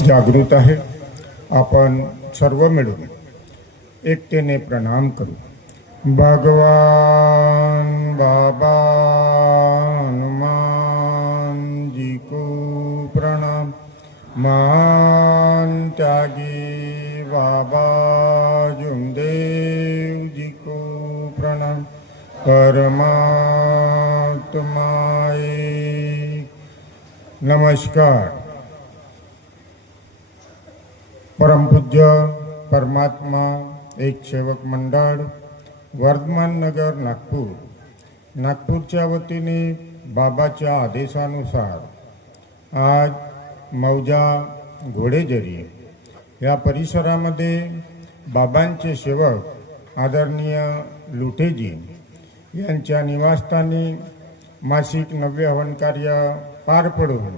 जागृत आहे। आपण सर्व मिळून एकतेने प्रणाम करू। भगवान बाबा हनुमान जी को प्रणाम। महान त्यागी बाबा जुमदेव जी को प्रणाम। परमात्माए नमस्कार। परमपूज्य परमात्मा एक सेवक मंडळ वर्धमान नगर नागपूरच्या वतीने बाबाच्या आदेशानुसार आज मौजा घोडेजरी या परिसरामध्ये बाबांचे सेवक आदरणीय लुटेजी यांच्या निवासस्थानी मासिक नव्य हवन कार्य पार पडून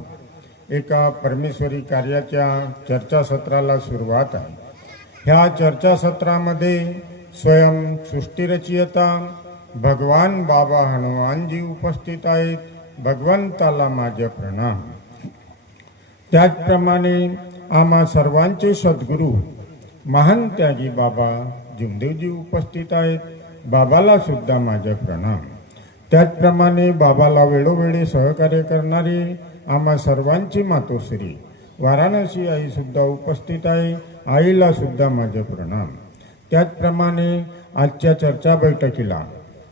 एका परमेश्वरी कार्याच्या चर्चासत्राला सुरुवात आहे। ह्या चर्चासत्रामध्ये स्वयं सृष्टिरचयिता भगवान बाबा हनुमानजी उपस्थित आहेत। भगवंताला माझे प्रणाम। त्याचप्रमाणे आम्हा सर्वांचे सद्गुरू महान त्यागी बाबा जुमदेवजी उपस्थित आहेत। बाबाला सुद्धा माझे प्रणाम। त्याचप्रमाणे बाबाला वेळोवेळी सहकार्य करणारी आम्हा सर्वांची मातोश्री वाराणसी आई सुद्धा उपस्थित आहे। आईला सुद्धा माझे प्रणाम। त्याचप्रमाणे आजच्या चर्चा बैठकीला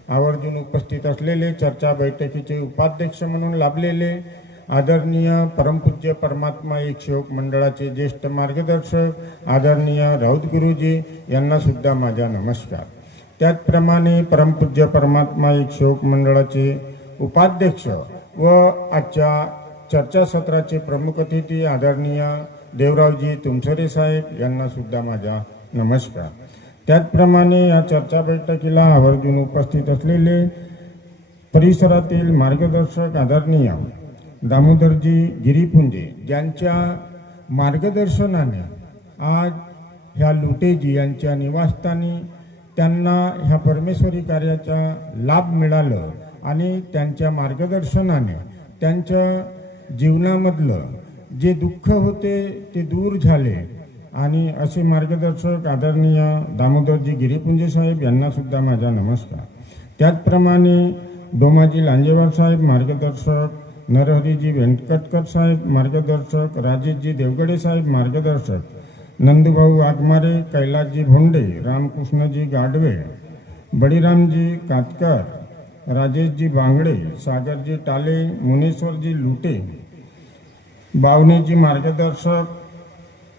आवर्जून उपस्थित असलेले चर्चा बैठकीचे उपाध्यक्ष म्हणून लाभलेले आदरणीय परमपूज्य परमात्मा एक सेवक मंडळाचे ज्येष्ठ मार्गदर्शक आदरणीय राऊत गुरुजी यांना सुद्धा माझा नमस्कार। त्याचप्रमाणे परमपूज्य परमात्मा एक सेवक मंडळाचे उपाध्यक्ष व आजच्या चर्चासत्राचे प्रमुख अतिथी आदरणीय देवरावजी तुमसरे साहेब यांना सुद्धा माझा नमस्कार। त्याचप्रमाणे या चर्चा बैठकीला आवर्जून उपस्थित असलेले परिसरातील मार्गदर्शक आदरणीय दामोदरजी गिरीपुंजे ज्यांच्या मार्गदर्शनाने आज ह्या लुटेजी यांच्या निवासस्थानी त्यांना ह्या परमेश्वरी कार्याचा लाभ मिळालं आणि त्यांच्या मार्गदर्शनाने त्यांच्या जीवनामधलं जे दुःख होते ते दूर झाले आणि असे मार्गदर्शक आदरणीय दामोदरजी गिरीपुंजे साहेब यांना सुद्धा माझा नमस्कार। त्याचप्रमाणे डोमाजी लांजेवार साहेब मार्गदर्शक, नरहरीजी व्यंकटकर साहेब मार्गदर्शक, राजेशजी देवगडे साहेब मार्गदर्शक, नंदूभाऊ वाघमारे, कैलासजी भोंडे, रामकृष्णजी गाडवे, बळीरामजी कातकर, राजेशजी बांगडे, सागरजी टाले, मुनेश्वरजी लुटे, बावनेजी मार्गदर्शक,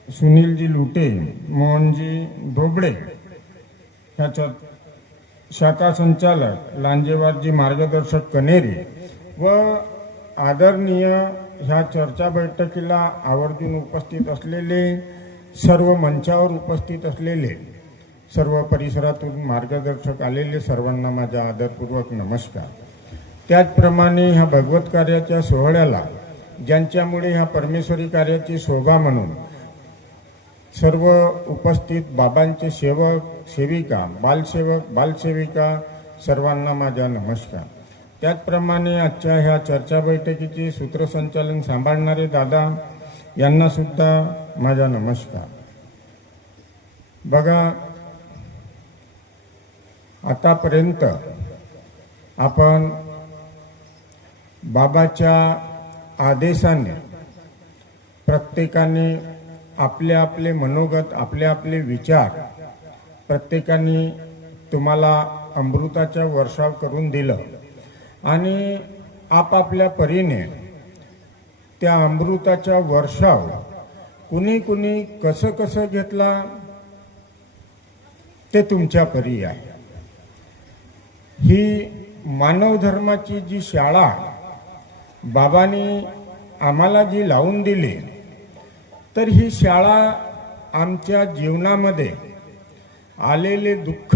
सुनीलजी लुटे, मोहनजी ढोबळे, ह्याच्या शाखा संचालक लांजेवारजी मार्गदर्शक कनेरी व आदरणीय ह्या चर्चा बैठकीला आवर्जून उपस्थित असलेले सर्व मंचावर उपस्थित असलेले सर्व परिसरातून मार्गदर्शक आलेले सर्वांना माझा आदरपूर्वक नमस्कार। त्याचप्रमाणे ह्या भगवत कार्याच्या सोहळ्याला ज्यांच्यामुळे ह्या परमेश्वरी कार्याची शोभा म्हणून सर्व उपस्थित बाबांचे सेवक सेविका बालसेवक बालसेविका सर्वांना माझा नमस्कार। त्याचप्रमाणे आजच्या ह्या चर्चा बैठकीचे सूत्रसंचालन सांभाळणारे दादा यांना सुद्धा माझा नमस्कार। बघा, आतापर्यंत आपण बाबाच्या आदेशाने प्रत्येकाने आपले आपले मनोगत आपले आपले विचार प्रत्येकाने तुम्हाला अमृताचा वर्षाव करून दिलं आणि आपापल्या परीने त्या अमृताचा वर्षाव कुणी कुणी कसं कसं घेतला ते तुमच्या परी आहे। ही मानव धर्माची जी शाळा बाबांनी आम्हाला जी लावून दिली तर ही शाळा आमच्या जीवनामध्ये आलेले दुःख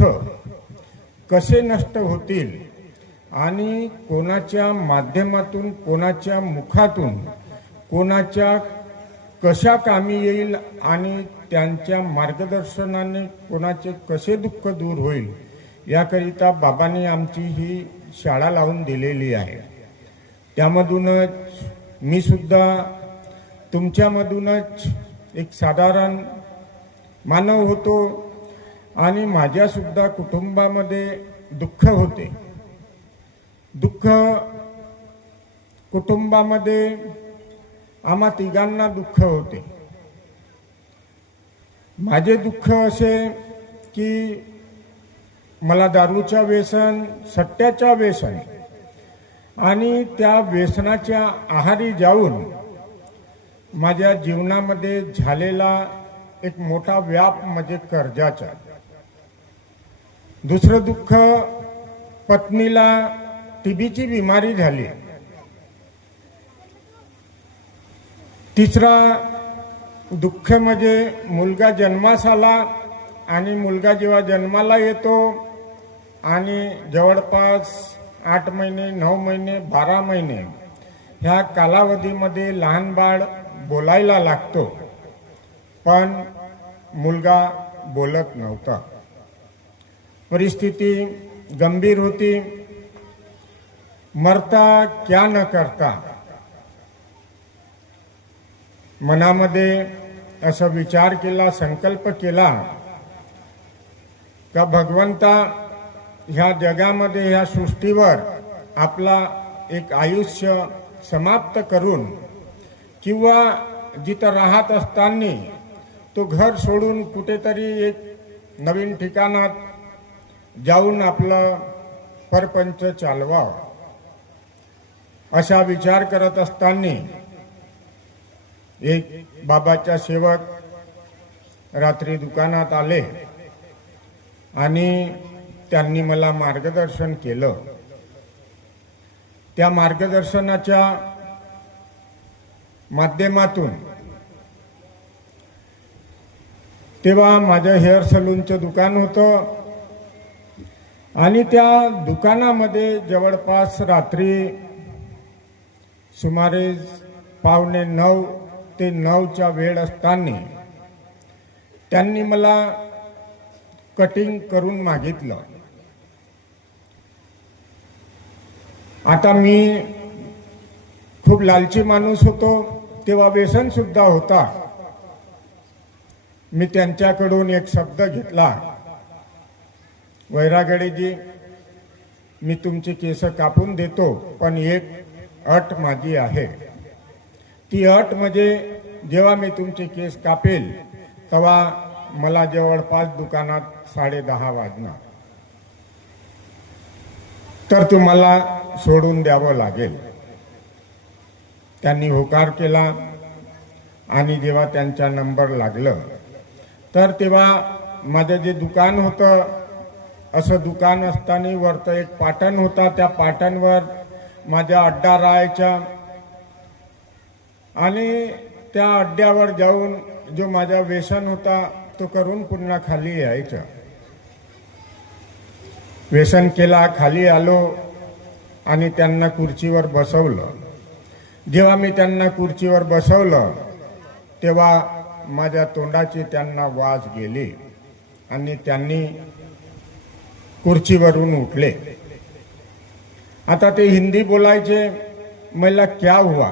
कसे नष्ट होतील आणि कोणाच्या माध्यमातून कोणाच्या मुखातून कोणाच्या कशा कामी येईल आणि त्यांच्या मार्गदर्शनाने कोणाचे कसे दुःख दूर होईल याकरिता बाबांनी आमची ही शाळा लावून दिलेली आहे। त्यामधूनच मी सुद्धा तुमच्यामधूनच एक साधारण मानव होतो आणि माझ्या सुद्धा कुटुंबामध्ये दुःख होते. दुःख कुटुंबामध्ये आम्हा तिघांना दुःख होते. माझे दुःख असे की मला दारूच्या व्यसन, सट्ट्याच्या व्यसन आणि त्या व्यसनाच्या आहारी जाऊन माझ्या जीवनामध्ये झालेला एक मोठा व्याप म्हणजे कर्जाचा. दुसरं दुःख, पत्नीला टीबीची बिमारी झाली. तिसरा दुःख म्हणजे मुलगा जन्मास आला आणि मुलगा जेव्हा जन्माला येतो आणि जवळपास 8 महिने, 9 महिने, 12 महिने ह्या कालावधीमध्ये लहान बाळ बोलायला लागतो, पण मुलगा बोलत नव्हता. परिस्थिती गंभीर होती. मरता क्या न करता मनामध्ये असा विचार केला, संकल्प केला का भगवंता ह्या जगामध्ये, ह्या सृष्टीवर आपला एक आयुष्य समाप्त करून किंवा जिथं राहत असताना तो घर सोडून कुठेतरी एक नवीन ठिकाणात जाऊन आपलं परपंच चालवावं असा विचार करत असताना एक बाबाच्या सेवक रात्री दुकानात आले आणि त्यांनी मला मार्गदर्शन केलं. त्या मार्गदर्शनाच्या माध्यमातून तेव्हा माझं हेअर सलूनचं दुकान होतं आणि त्या दुकानामध्ये जवळपास रात्री सुमारे 8:45 ते 9च्या वेळ असताना त्यांनी मला कटिंग करून मागितलं. आता मी खूप लालची माणूस होतो, तेव्हा व्यसन सुद्धा होता. मी त्यांच्याकडून एक शब्द घेतला, वैरागडेजी मी तुमचे केस कापून देतो, पण एक अट माझी आहे. ती अट म्हणजे जेव्हा मी तुमचे केस कापेल तेव्हा मला जवळपास दुकानात 10:30 वाजणार, तर तुम्हाला सोडून द्यावं लागेल. त्यांनी होकार केला आणि जेव्हा त्यांचा नंबर लागलं तर तेव्हा माझं जे दुकान होतं, असं दुकान असताना वरतं एक पाटण होता, त्या पाटणवर माझा अड्डा राहायचा आणि त्या अड्ड्यावर जाऊन जो माझा व्यसन होता तो करून पुन्हा खाली यायचा. व्यसन केला, खाली आलो आणि त्यांना खुर्चीवर बसवलं. जेव्हा मी त्यांना खुर्चीवर बसवलं तेव्हा माझ्या तोंडाची त्यांना वास गेली आणि त्यांनी खुर्चीवरून उठले. आता ते हिंदी बोलायचे. मला क्या हुआ?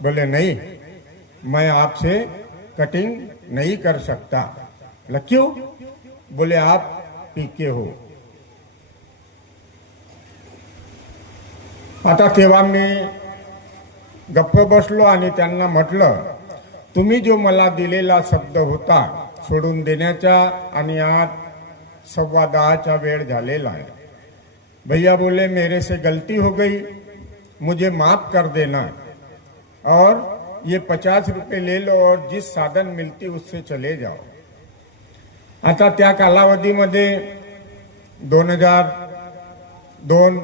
बोले नहीं, मैं आपसे कटिंग नहीं कर सकता. बोला क्यों? बोले आप पीके हो. आता तेव्हा मी गप्प बसलो आणि त्यांना म्हटलं, तुम्ही जो मला दिलेला शब्द होता सोडून देण्याचा आणि आज 10:15चा वेळ झालेला आहे. भैया बोले मेरे से गलती हो गई, मुझे माफ कर देना और ये 50 रुपये ले लो और जिस साधन मिलती उससे चले जाओ. आता त्या कालावधीमध्ये 2002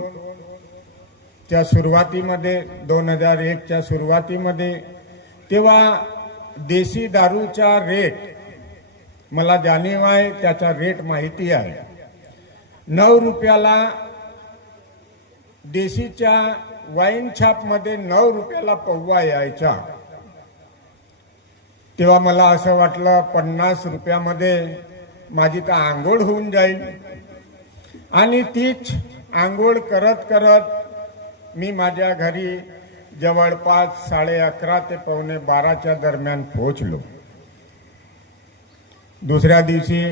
च्या सुरुवातीमध्ये, 2001च्या सुरुवातीमध्ये तेव्हा देशी दारूचा रेट मला जाणीव आहे, त्याचा रेट माहिती आहे. 9 रुपयाला देशीच्या वाईन छापमध्ये 9 रुपयाला पौवा यायचा. तेव्हा मला असं वाटलं 50 रुपयामध्ये माझी तर आंघोळ होऊन जाईल. आणि तीच आंघोळ करत करत मी माझ्या घरी जवळपास 11:30 ते 11:45च्या दरम्यान पोहोचलो. दुसऱ्या दिवशी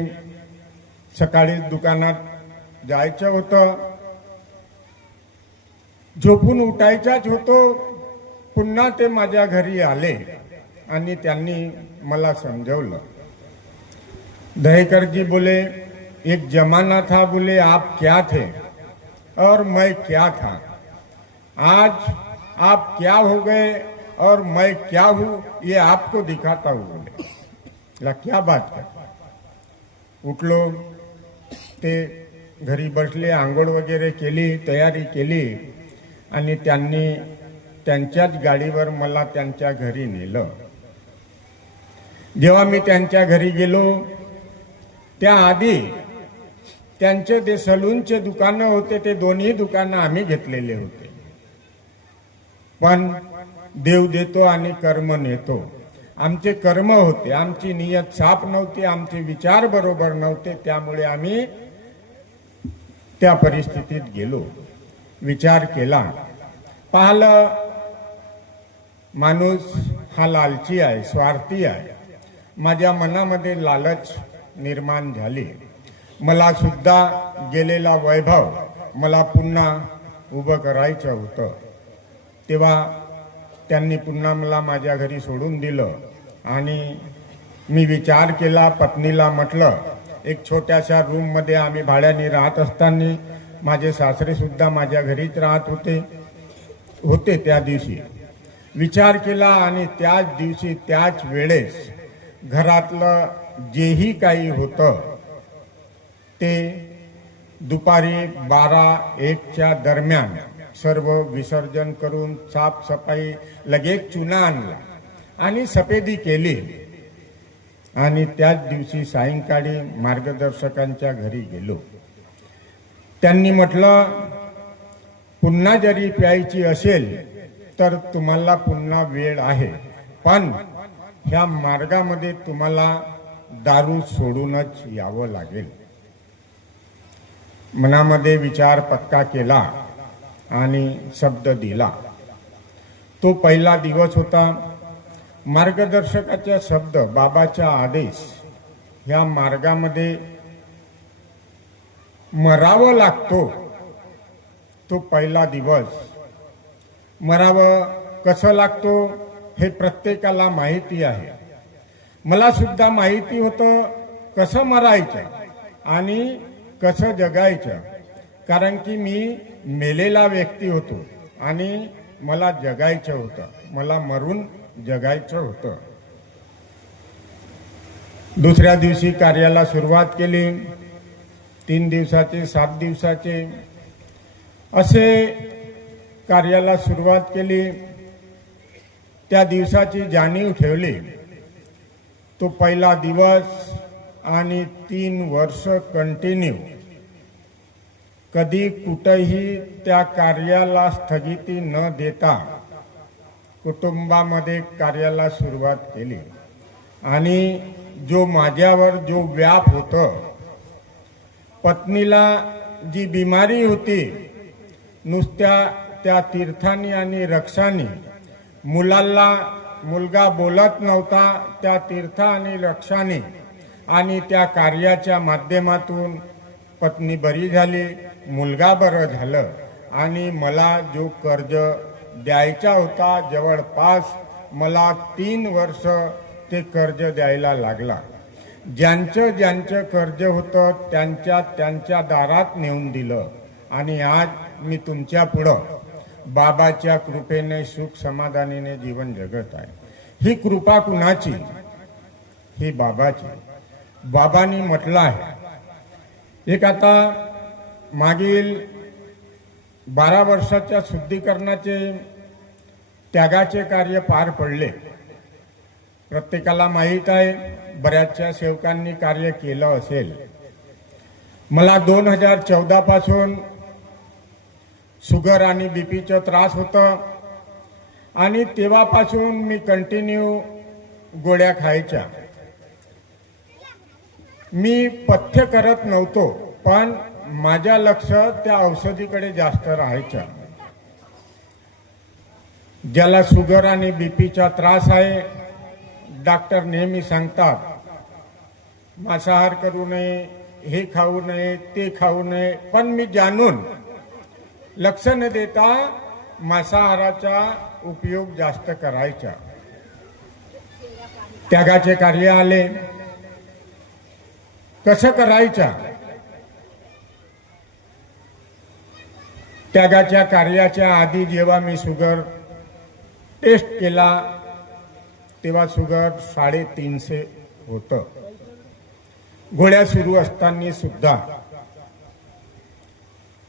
सकाळीच दुकानात जायचं होतं. झोपून उठायचाच होतो. पुन्हा ते माझ्या घरी आले आणि त्यांनी मला समजवलं. दहेकर जी बोले, एक जमाना था, बोले आप क्या थे और मैं क्या था, आज आप क्या हो गए और मैं क्या हूँ ये आपको दिखाता हूँ. बोले ला क्या बात कर. उठलो, ते घरी बसले, आंघोळ वगैरे केली, तयारी केली आणि त्यांनी त्यांच्याच गाडीवर मला त्यांच्या घरी नेलं. जेव्हा मी त्यांच्या घरी गेलो त्याआधी त्यांचे ते सलूनचे दुकानं होते, ते दोन्ही दुकानं आम्ही घेतलेले होते. पण देव देतो आणि कर्म नेतो. आमचे कर्म होते, आमची नियत साफ नव्हती, आमचे विचार बरोबर नव्हते, त्यामुळे आम्ही त्या परिस्थितीत गेलो. विचार केला, पाहिलं माणूस हा लालची आहे, स्वार्थी आहे. माझ्या मनामध्ये लालच निर्माण झाली. मला सुद्धा गेलेला वैभव मला पुन्हा उभं करायचं होतं. तेव्हा त्यांनी पुन्हा मला माझ्या घरी सोडून दिलं आणि मी विचार केला. पत्नीला म्हटलं, एक छोट्याशा रूममध्ये आम्ही भाड्याने राहत असताना माझे सासरे सुद्धा माझ्या घरीच राहत होते त्या दिवशी. विचार केला आणि त्याच दिवशी त्याच वेळेस घरातलं जेही काही होतं ते दुपारी 12-1च्या दरम्यान सर्व विसर्जन करून साफसफाई, लगेच चुना आणला आणि सफेदी केली. आणि त्याच दिवशी सायंकाळी मार्गदर्शकांच्या घरी गेलो. त्यांनी म्हटलं, पुन्हा जरी प्यायची असेल तर तुम्हाला पुन्हा वेळ आहे, पण ह्या मार्गामध्ये तुम्हाला दारू सोडूनच यावं लागेल. मनामध्ये विचार पक्का केला आणि शब्द दिला. तो पहिला दिवस होता. मार्गदर्शकाचा शब्द, बाबाचा आदेश, ह्या मार्गामध्ये मरावं लागतो. तो पहिला दिवस. मरावं कसं लागतो हे प्रत्येकाला माहिती आहे. मला सुद्धा माहिती होतं कसं मरायचं आणि कसं जगायचं, कारण की मी मेलेला व्यक्ती होतो आणि मला जगायचं होतं, मला मरून जगायचं होतं. दुसऱ्या दिवशी कार्याला सुरुवात केली. 3 दिवसाचे, 7 दिवसाचे असे कार्याला सुरुवात केली. त्या दिवसाची जाणीव ठेवली. तो पहिला दिवस आणि 3 वर्ष कंटिन्यू कधी कुठेही त्या कार्याला स्थगिती न देता कुटुंबामध्ये कार्याला सुरुवात केली. आणि जो माझ्यावर जो व्याप होतं, पत्नीला जी बिमारी होती, नुसत्या त्या तीर्थानी आणि रक्षानी, मुलगा बोलत नव्हता, त्या तीर्थ आणि रक्षाने आणि त्या कार्याच्या माध्यमातून पत्नी बरी झाली, मुलगा बरं झालं आणि मला जो कर्ज द्यायचा होता, जवळपास मला 3 वर्ष ते कर्ज द्यायला लागला. ज्यांचं कर्ज होतं त्यांच्या दारात नेऊन दिलं आणि आज मी तुमच्या पुढं बाबाच्या कृपेने सुख समाधानीने जीवन जगत आहे. ही कृपा कुणाची? ही बाबाची. बाबांनी म्हटलं आहे. एक आता मागील 12 वर्षाच्या शुद्धीकरणाचे, त्यागाचे कार्य पार पडले. प्रत्येकाला माहीत आहे, बऱ्याचशा सेवकांनी कार्य केलं असेल. मला 2014 पासून शुगर आणि बीपीचा त्रास होता आणि तेव्हापासून मी कंटिन्यू गोळ्या खायच्या. मी पथ्य करत नव्हतो, पण माझ्या लक्ष त्या औषधीकडे जास्त राहायचं. ज्याला शुगर आणि बीपीचा त्रास आहे, डॉक्टर नेहमी सांगतात मांसाहार करू नये, हे खाऊ नये, ते खाऊ नये, पण मी जाणून लक्ष न देता मांसाहाराचा उपयोग जास्त करायचा. त्यागाचे कार्य आले, कसं करायचं? त्यागाच्या कार्याच्या आधी जेव्हा मी शुगर टेस्ट केला तेव्हा शुगर 350 होतं. गोळ्या सुरू असताना सुद्धा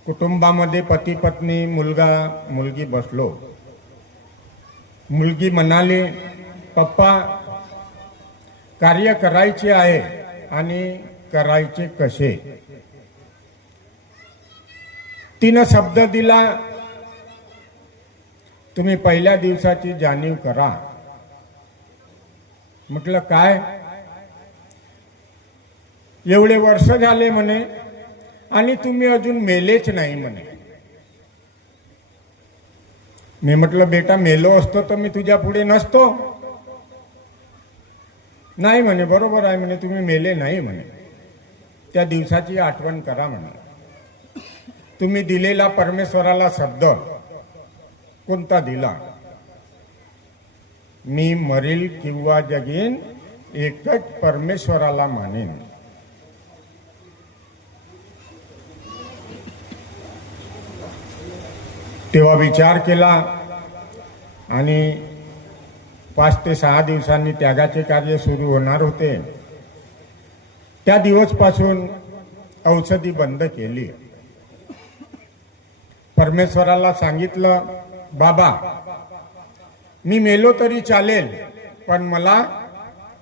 कुटुंबामध्ये पती पत्नी, मुलगा मुलगी बसलो. मुलगी म्हणाली, पप्पा कार्य करायचे आहे आणि करायचे कसे? तिनं शब्द दिला, तुम्ही पहिल्या दिवसाची जाणीव करा. म्हटलं काय? एवढे वर्ष झाले म्हणे आणि तुम्ही अजून मेलेच नाही म्हणे. मी म्हटलं बेटा, मेलो असतो तर मी तुझ्या पुढे नसतो. नाही म्हणे, बरोबर आहे म्हणे, तुम्ही मेले नाही म्हणे. त्या दिवसाची आठवण करा म्हणे. तुम्ही दिलेला परमेश्वराला शब्द कोणता दिला? मी मरील किंवा जगीन, एकच परमेश्वराला मानेन. तेव्हा विचार केला आणि 5 ते 6 दिवसांनी त्यागाचे कार्य सुरू होणार होते. त्या दिवसपासून औषधी बंद केली. परमेश्वराला सांगितलं, बाबा मी मेलो तरी चालेल, पण मला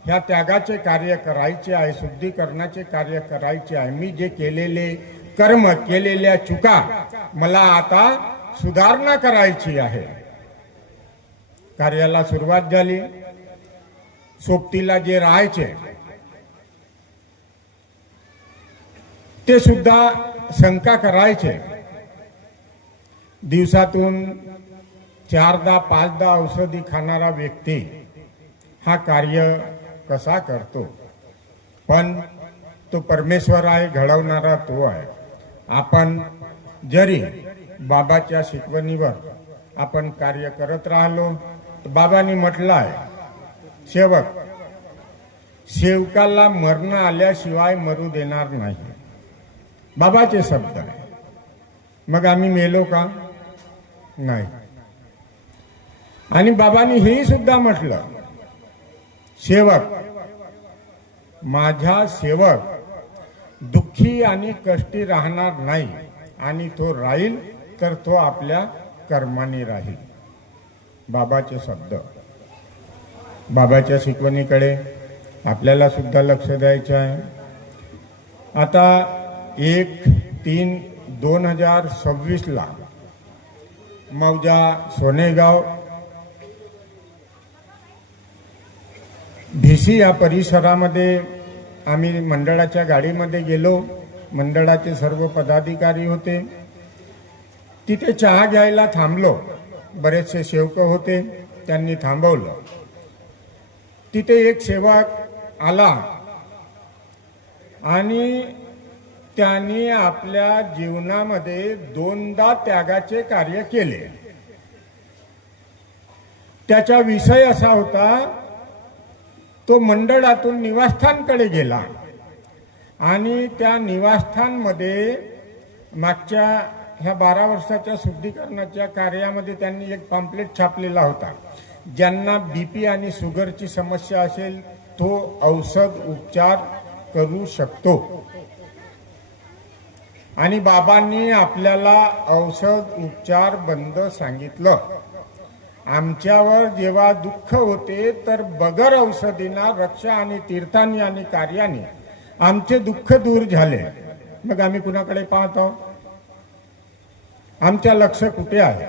ह्या त्यागाचे कार्य करायचे आहे, शुद्धीकरणाचे कार्य करायचे आहे. मी जे केलेले कर्म, केलेल्या चुका, मला आता सुधारणा करायची आहे. कार्याला सुरुवात झाली. सोबतीला जे राहायचे ते सुद्धा शंका करायचे. दिवसातून 4दा-5दा औषधी खाणारा व्यक्ती हा कार्य कसा करतो? पण तो परमेश्वर आहे, घडवणारा तो आहे. आपण जरी बाबाच्या शिकवणीवर आपण कार्य करत राहिलो तर बाबांनी म्हटलं आहे, सेवकाला मरण आल्याशिवाय मरू देणार नाही. बाबाचे शब्द आहे. मग आम्ही मेलो का? नाही. आणि बाबांनी हेही सुद्धा म्हटलं, माझा सेवक दुःखी आणि कष्टी राहणार नाही, आणि तो राहील तर तो आपल्या कर्माने राहील. बाबाचे शब्द. बाबाच्या शिकवणीकडे आपल्याला सुद्धा लक्ष द्यायचं आहे. आता 1/3/2026 मौजा सोनेगाव भिसी या परिसरामध्ये आम्ही मंडळाच्या गाडीमध्ये गेलो. मंडळाचे सर्व पदाधिकारी होते. तिथे चहा घ्यायला थांबलो. बरेचसे सेवक होते, त्यांनी थांबवलं. तिथे एक सेवक आला आणि त्यांनी आपल्या जीवनामध्ये 2दा त्यागाचे कार्य केले. त्याचा विषय असा होता, तो मंडळातून निवासस्थानकडे गेला आणि त्या निवासस्थानमध्ये मागच्या ह्या 12 वर्षाच्या शुद्धीकरणाच्या कार्यामध्ये त्यांनी एक पॅम्पलेट छापलेला होता. ज्यांना बीपी आणि शुगरची समस्या असेल तो औषध उपचार करू शकतो. आणि बाबांनी आपल्याला औषध उपचार बंद सांगितलं. आमच्यावर जेव्हा दुःख होते तर बगर औषधीना, रक्षा आणि तीर्थांनी आणि कार्याने आमचे दुःख दूर झाले. मग आम्ही कुणाकडे पाहतो? आमच्या लक्ष कुठे आहे?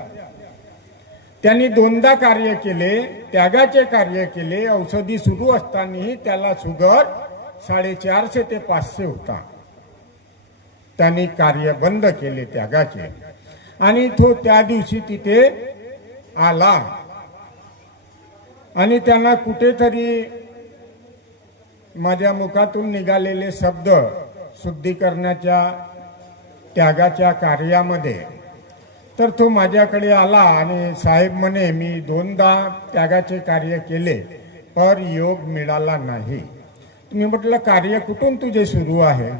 त्यांनी 2दा कार्य केले, त्यागाचे कार्य केले. औषधी सुरू असतानाही त्याला शुगर 450 ते 500 होता. त्यांनी कार्य बंद केले त्यागाचे आणि तो त्या दिवशी तिथे आला आणि त्यांना कुठेतरी माझ्या मुखातून निघालेले शब्द शुद्धीकरणाच्या त्यागाच्या कार्यामध्ये, तर तो माझ्याकडे आला आणि साहेब म्हणे मी 2दा त्यागाचे कार्य केले पर योग मिळाला नाही. तुम्ही म्हटलं कार्य कुठून तुझे सुरू आहे?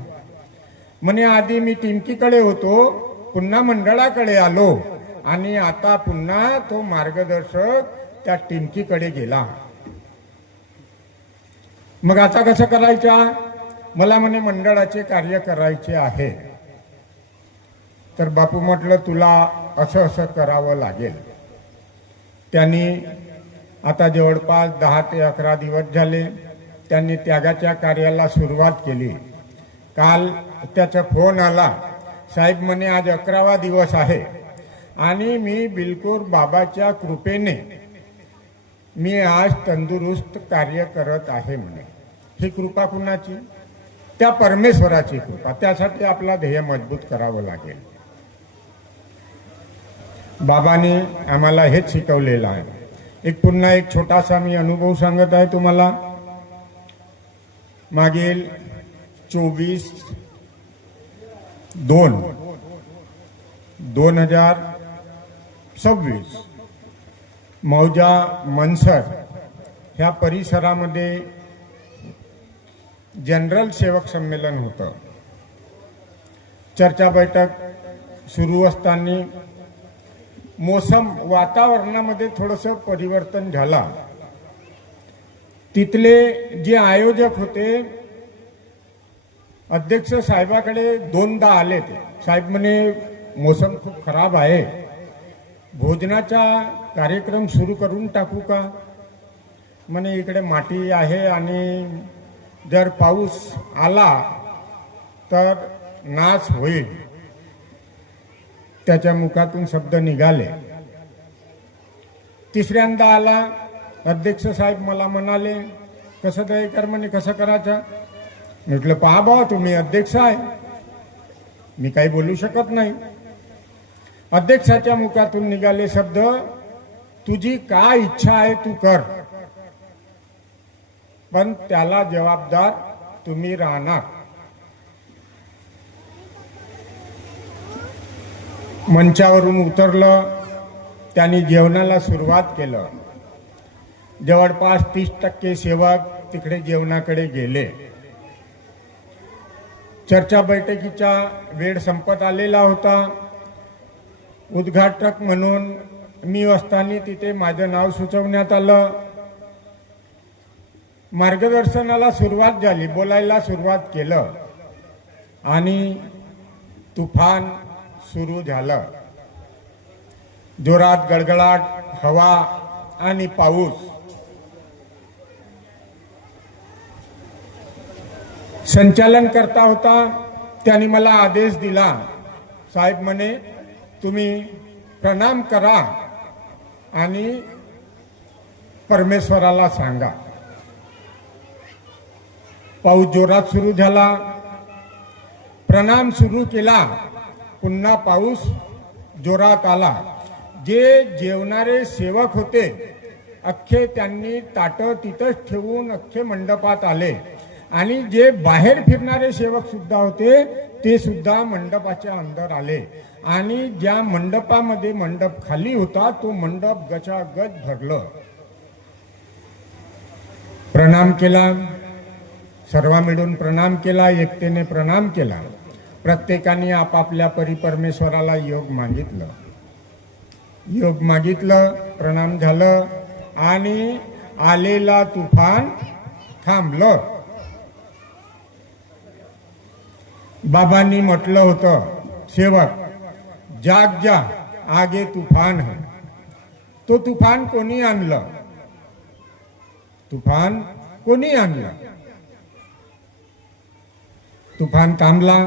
म्हणे आधी मी टिमकीकडे होतो, पुन्हा मंडळाकडे आलो आणि आता पुन्हा तो मार्गदर्शक त्या टिमकीकडे गेला. मग आता कसं करायचा? मला म्हणे मंडळाचे कार्य करायचे आहे. तर बापू म्हटलं तुला असं असं करावं लागेल. त्यांनी आता जवळपास 10 ते 11 दिवस झाले त्यांनी त्यागाच्या कार्याला सुरुवात केली. काल त्याचा फोन आला, साहेब म्हणे आज 11वा दिवस आहे आणि मी बिलकुल बाबाच्या कृपेने मी आज तंदुरुस्त कार्य करत आहे म्हणे. ही कृपा कुणाची? त्या परमेश्वराची कृपा. त्यासाठी आपला ध्येय मजबूत करावं लागेल. बाबांनी आम्हाला हेच शिकवलेलं आहे. पुन्हा एक छोटासा मी अनुभव सांगत आहे तुम्हाला. मागील 24/2/2026 मौजा मनसर ह्या परिसरामध्ये जनरल सेवक संमेलन होतं. चर्चा बैठक सुरू असताना मोसम वातावरणामध्ये थोडंसं परिवर्तन झाला. तिथले जे आयोजक होते अध्यक्ष साहेबाकडे 2दा आले. ते साहेब म्हणे मोसम खूप खराब आहे, भोजनाचा कार्यक्रम सुरू करून टाकू का? म्हणे इकडे माती आहे आणि जर पाऊस आला तर नाश होईल. त्याच्या मुखातून शब्द निघाले. तिसऱ्यांदा आला, अध्यक्ष साहेब मला म्हणाले कसं दयेकर म्हणे कसं करायचं? म्हटलं पहा बा तुम्ही अध्यक्ष आहे, मी काही बोलू शकत नाही. अध्यक्षाच्या मुखातून निघाले शब्द, तुझी काय इच्छा आहे तू कर, पण त्याला जबाबदार तुम्ही राहणार. मंचावरून उतरलं, त्यांनी जेवणाला सुरुवात केलं. जवळपास 30% सेवक तिकडे जेवणाकडे गेले. चर्चा बैठकीचा वेळ संपत आलेला होता. उद्घाटक म्हणून मी असताना तिथे माझं नाव सुचवण्यात आलं. मार्गदर्शनाला सुरुवात झाली, बोलायला सुरुवात केलं आणि तुफान सुरू झालं. जोरात गडगडाट, हवा आणि पाऊस. संचालन करता होता, त्यांनी मला आदेश दिला, साहेब म्हणे तुम्ही प्रणाम करा आणि परमेश्वराला सांगा. पाऊस जोरात सुरू झाला. प्रणाम सुरू केला, पुन्हा पाऊस जोरात आला. जे जेवणारे सेवक होते अख्खे त्यांनी ताटं तिथंच ठेवून अख्खे मंडपात आले आणि जे बाहेर फिरणारे सेवक सुद्धा होते ते सुद्धा मंडपाच्या अंदर आले आणि ज्या मंडपामध्ये मंडप खाली होता तो मंडप गचागच भरलं. प्रणाम केला, सर्व मिळून प्रणाम केला, एकतेने प्रणाम केला. प्रत्येकाने आपापल्या परमेश्वराला योग मागितलं, प्रणाम झालं आणि आलेला तुफान थांबलं. बाबांनी म्हटलं होतं, सेवक जाग जा, आगे तूफान है. तो तूफान कोणी आणलं? तुफान कोणी आणलं? तुफान थांबला.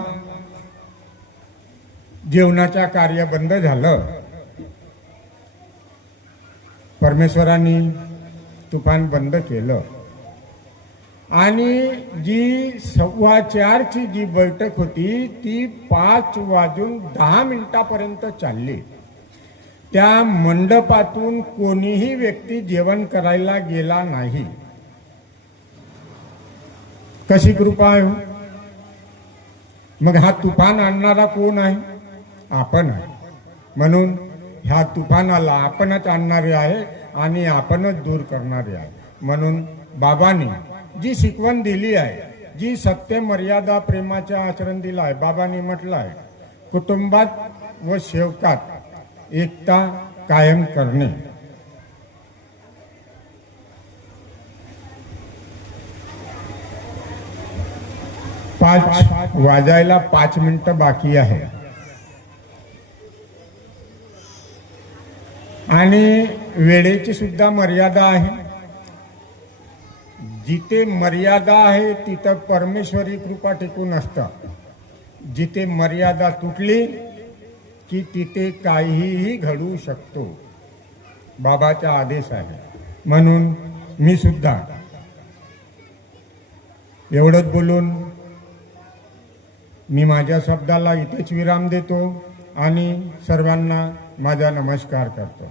जेवणाचा कार्य बंद झालं. परमेश्वरांनी तुफान बंद केलं आणि जी 4:15ची जी बैठक होती ती 5:10 चालली. त्या मंडपातून कोणीही व्यक्ती जेवण करायला गेला नाही. कशी कृपा आहे हो? मग हा तुफान आणणारा कोण आहे? आपण आहे. म्हणून ह्या तुफानाला आपणच आणणारे आहे आणि आपणच दूर करणारे आहे. म्हणून बाबांनी जी शिकवण दिली आहे, जी सत्य मर्यादा प्रेमाचे आचरण दिलं आहे, बाबांनी म्हटलं आहे कुटुंबात व सेवकात एकता कायम करणे. पाच वाजायला 5 मिनिटं बाकी आहे आणि वेळेची सुद्धा मर्यादा आहे. जिथे मर्यादा आहे तिथं परमेश्वरी कृपा टिकून असतं. जिथे मर्यादा तुटली की तिथे काहीही घडू शकतो. बाबाचा आदेश आहे. म्हणून मी सुद्धा एवढंच बोलून मी माझ्या शब्दाला इथेच विराम देतो आणि सर्वांना माझा नमस्कार करतो.